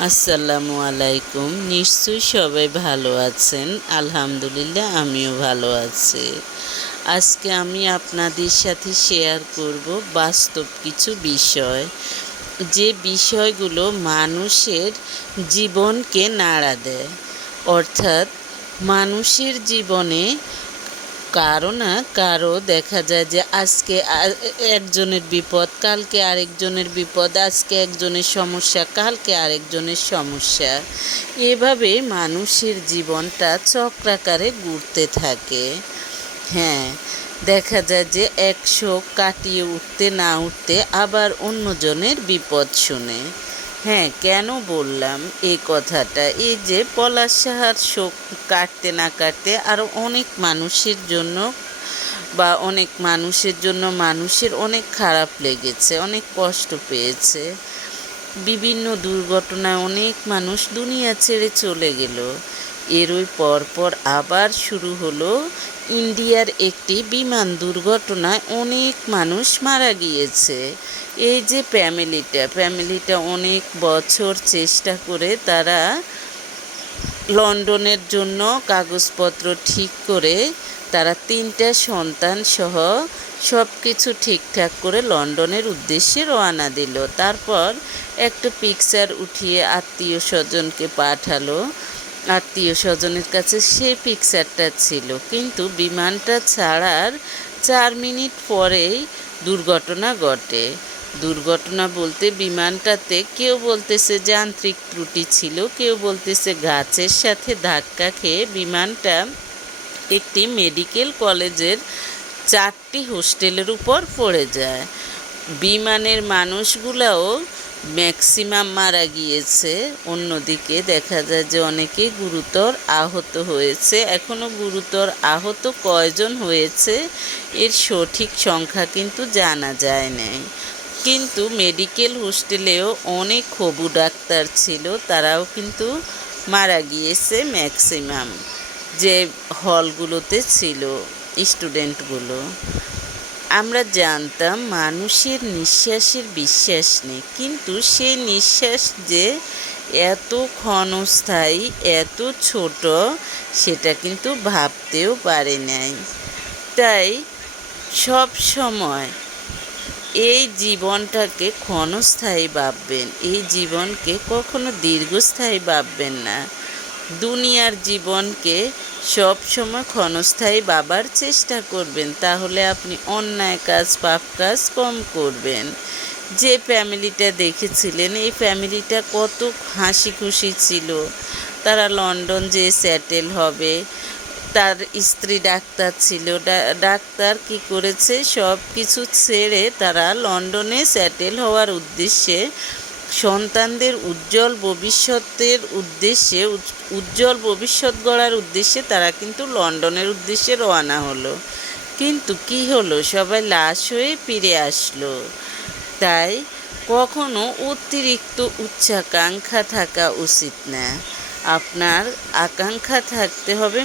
আসসালামু আলাইকুম। নিশ্চয়ই সবাই ভালো আছেন। আলহামদুলিল্লাহ, আমিও ভালো আছি। আজকে আমি আপনাদের সাথে শেয়ার করব বাস্তব কিছু বিষয়। যে বিষয়গুলো মানুষের জীবনকে নাড়া দেয়। অর্থাৎ, মানুষের জীবনে কারও না, কারও দেখা যায় যে আজকে একজনের বিপদ, কালকে আরেকজনের বিপদ, আজকে একজনের সমস্যা, কালকে আরেকজনের সমস্যা। এভাবে মানুষের জীবনটা চক্রাকারে ঘুরতে থাকে। হ্যাঁ দেখা যায় যে একশো কাটিয়ে উঠতে না উঠতে আবার অন্যজনের বিপদ শুনে। হ্যাঁ কেন বললাম? এই কথাটা, এই যে পলাশ সাহার শোক কাটতে না কাটতে আরও অনেক মানুষের জন্য বা অনেক মানুষের জন্য মানুষের অনেক খারাপ লেগেছে, অনেক কষ্ট পেয়েছে। বিভিন্ন দুর্ঘটনায় অনেক মানুষ দুনিয়া ছেড়ে চলে গেল। এরই পরপর আবার শুরু হলো ইন্ডিয়ার একটি বিমান দুর্ঘটনায় অনেক মানুষ মারা গিয়েছে। এই যে ফ্যামিলিটা ফ্যামিলিটা অনেক বছর চেষ্টা করে তারা লন্ডনের জন্য কাগজপত্র ঠিক করে তারা তিনটা সন্তান সহ সব কিছু ঠিকঠাক করে লন্ডনের উদ্দেশ্যে রওনা দিল। তারপর একটা পিকচার উঠিয়ে আত্মীয় স্বজনকে পাঠালো। আত্মীয় স্বজনের কাছে সেই পিকচারটা ছিল। কিন্তু বিমানটা ছাড়ার চার মিনিট পরেই দুর্ঘটনা ঘটে। দুর্ঘটনা বলতে বিমানটাতে কেউ বলতেছে যান্ত্রিক ত্রুটি ছিল, কেউ বলতেছে গাছের সাথে ধাক্কা খেয়ে বিমানটা একটি মেডিকেল কলেজের চারটি হোস্টেলের উপর পড়ে যায়। বিমানের মানুষগুলাও ম্যাক্সিমাম মারা গিয়েছে। অন্যদিকে দেখা যায় যে অনেকে গুরুতর আহত হয়েছে। এখনও গুরুতর আহত কয়জন হয়েছে, এর সঠিক সংখ্যা কিন্তু জানা যায় নাই। কিন্তু মেডিকেল হোস্টেলেও অনেক হবু ডাক্তার ছিল, তারাও কিন্তু মারা গিয়েছে ম্যাক্সিমাম। যে হলগুলোতে ছিল স্টুডেন্টগুলো। আমরা জানতাম মানুষের নিঃশ্বাসের বিশ্বাস নেই। কিন্তু সে নিঃশ্বাস যে এত ক্ষণস্থায়ী, এত ছোট, সেটা কিন্তু ভাবতেও পারে নাই। তাই সব সময় এই জীবনটাকে ক্ষণস্থায়ী ভাববেন। এই জীবনকে কখনো দীর্ঘস্থায়ী ভাববেন না। দুনিয়ার জীবনকে সব সময় ক্ষণস্থায়ী বাবার চেষ্টা করবেন, তাহলে আপনি অন্যায় কাজ, পাপ কাজ কম করবেন। যে ফ্যামিলিটা দেখেছিলেন, এই ফ্যামিলিটা কত হাসি খুশি ছিল। তারা লন্ডন যে সেটেল হবে, তার স্ত্রী ডাক্তার ছিল ডাক্তার কি করেছে সব কিছু ছেড়ে তারা লন্ডনে সেটেল হওয়ার উদ্দেশ্যে সন্তানদের উজ্জ্বল ভবিষ্যতের উদ্দেশ্যে উজ্জ্বল ভবিষ্যৎ গড়ার উদ্দেশ্যে তারা কিন্তু লন্ডনের উদ্দেশ্যে রওনা হলো। কিন্তু কি হলো? সবাই লাশ হয়ে ফিরে আসলো। তাই কখনো অতিরিক্ত উচ্চাকাঙ্ক্ষা থাকা উচিত না। আপনার আকাঙ্ক্ষা থাকতে হবে